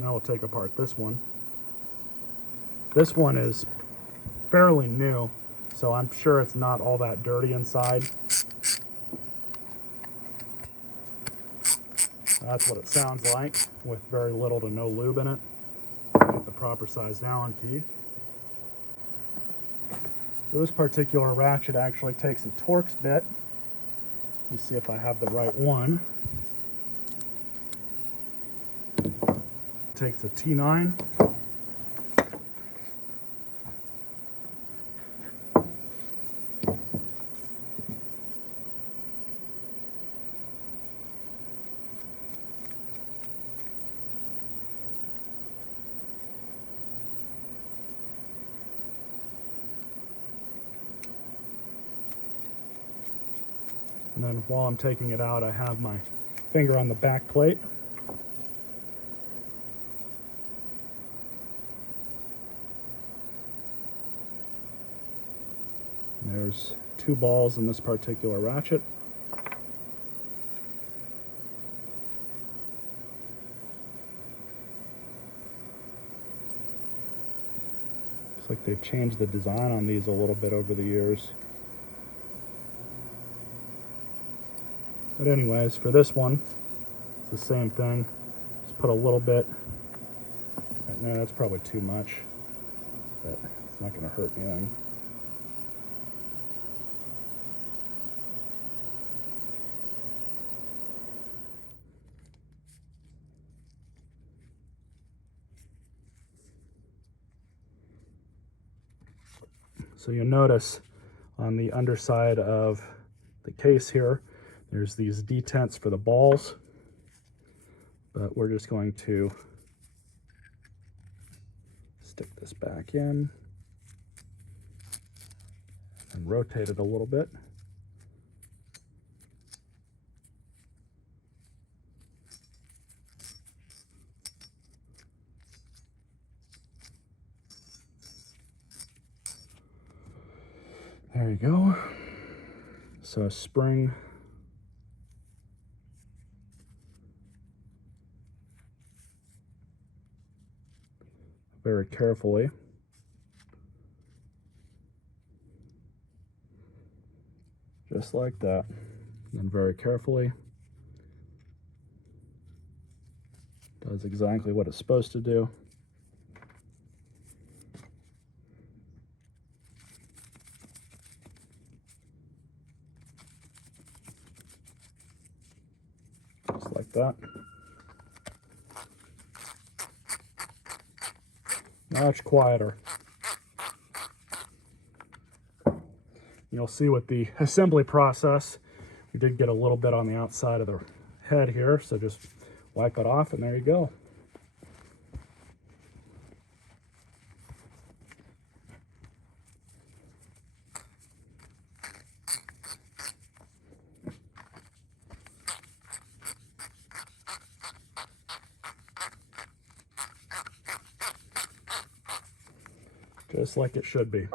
Now we'll take apart this one. This one is fairly new, so I'm sure it's not all that dirty inside. That's what it sounds like, with very little to no lube in it. Get the proper size Allen key. So this particular ratchet actually takes a Torx bit. Let me see if I have the right one. Takes a T9. And then while I'm taking it out, I have my finger on the back plate. And there's 2 balls in this particular ratchet. Looks like they've changed the design on these a little bit over the years. But anyways, for this one, it's the same thing. Just put a little bit. No, that's probably too much, but it's not going to hurt anything. So you'll notice on the underside of the case here, there's these detents for the balls, but we're just going to stick this back in and rotate it a little bit. There you go. So a spring. Very carefully. Just like that. And very carefully. Does exactly what it's supposed to do. Just like that. Much quieter. You'll see with the assembly process, we did get a little bit on the outside of the head here, so just wipe it off and there you go. Just like it should be.